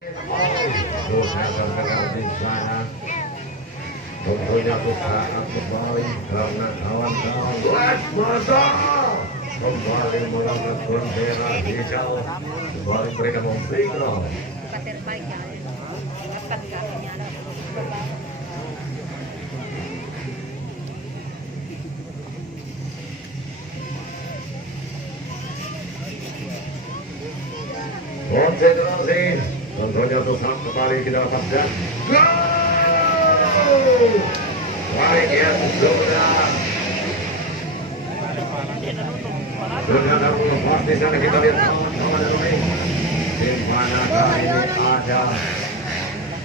Sudah bergerak di sana. Tentunya saat kembali karena kawan-kawan Black Masa kembali mengangkat bendera hijau. Kembali mereka memfigro. Konsentrasi, tentunya saat kembali kita dapatkan. Go! Baik ya, sudah ada lepas di sana. Kita lihat kawan-kawan ini di mana kali ini ada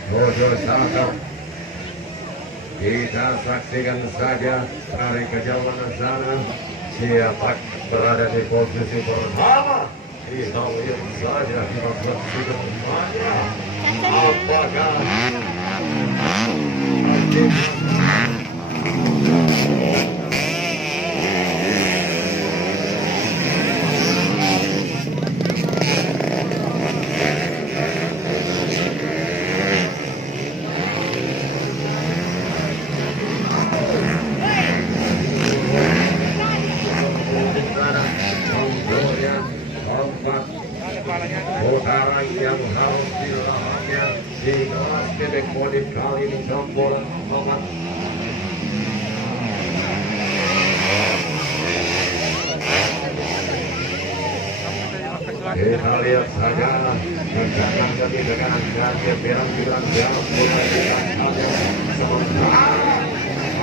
Bojo Saka. Kita saksikan saja dari kejauhan sana siapa berada di posisi pertama. Kita lihat saja, kita saksikan semuanya. Apakah putaran yang harus dilakukan di kelas bebek bodi kali ini nomor 4. Kita lihat saja kekangan ketinggalan kaki pirang-pirang jauh mulai dikatakan sementara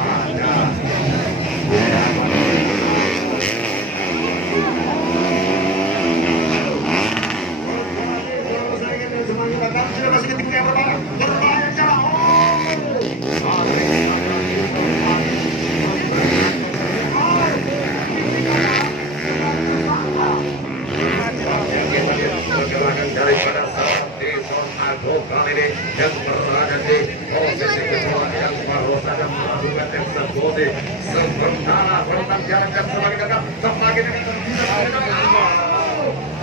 ada daripada seperti Son Agung kali ini yang berada di posisi kedua yang baru saja melakukan eksekusi sementara bertang jarak dan semakin dekat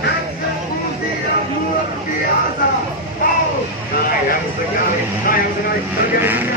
eksekusi yang luar biasa. Sayang sekali terjadi.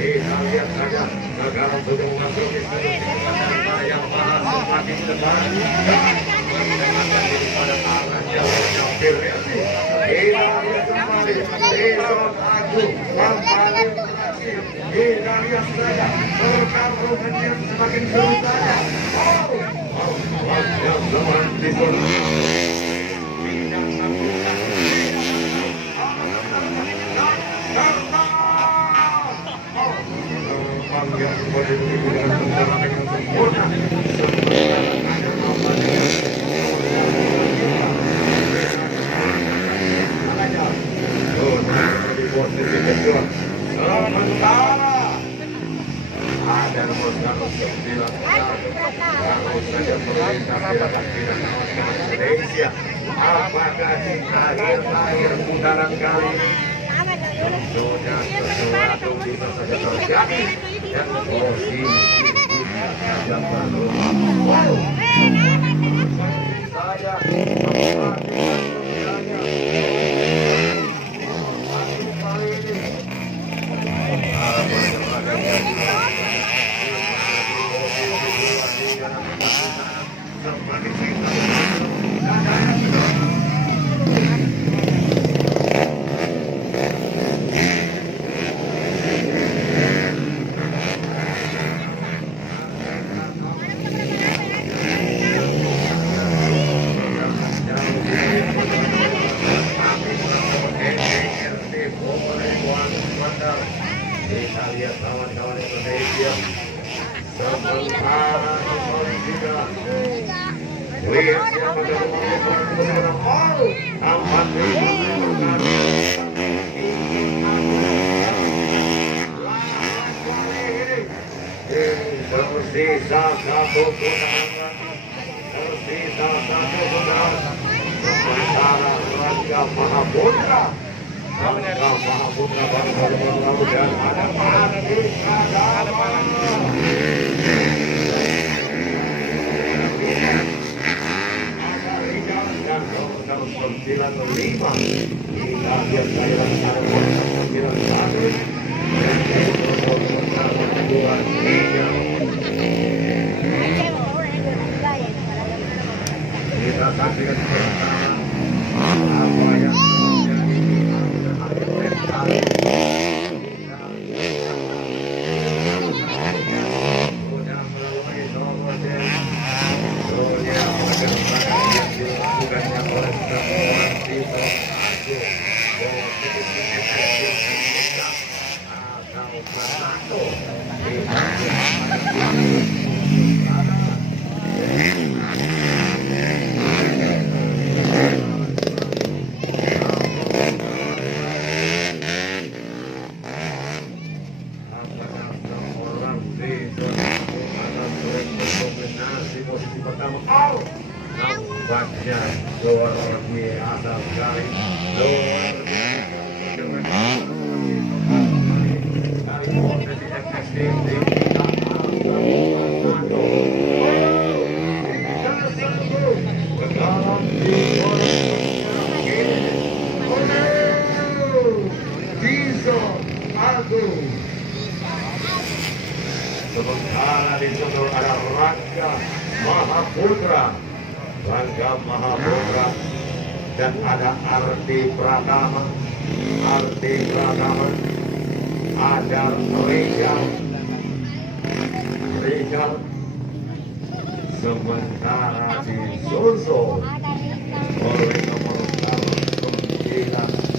Kita lihat saja sekarang sudah memasuki yang mana semakin dekat daripada arah yang hampir. Kita lihat kembali Son Agung kembali berhasil. Kita lihat saja pertarungan yang semakin seru saja. Yang semakin disorot. Yang boleh digunakan secara dengan sempurna di posisi kedua sementara ada nomor 9 baru saja perintah Indonesia. Apakah di akhir putaran kali tentunya sesuatu bisa saja terjadi dan posisi kita perlu saya kita lihat kawan-kawan Indonesia sementara kembali juga Wih, siapa yang tersisa satu putaran, tersisa satu putaran. Sementara Rangga Mahaputra, Rangga Mahaputra baru dan ada Ardi Pratama. Ada Rijal dan nomor 95. Kita lihat Thailand ada nomor 91. Kita saksikan bersama apa yang posisi pertama, nampaknya luar biasa sekali, luar biasa dari posisi efektif di sementara di situ ada Rangga Mahaputra, Rangga Mahaputra, dan ada Ardi Pratama, Ardi Pratama, ada Rijal, Rijal, sementara disusul oleh nomor 95.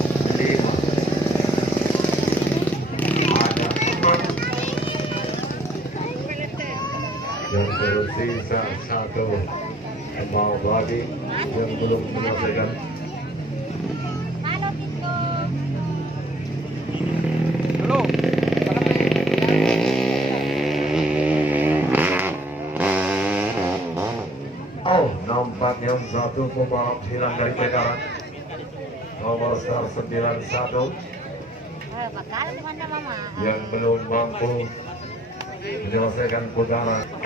Yang tersisa satu mau bagi yang belum menyelesaikan. Oh, nampaknya satu pembalap hilang dari peredaran. Nomor 91 yang belum mampu menyelesaikan putaran.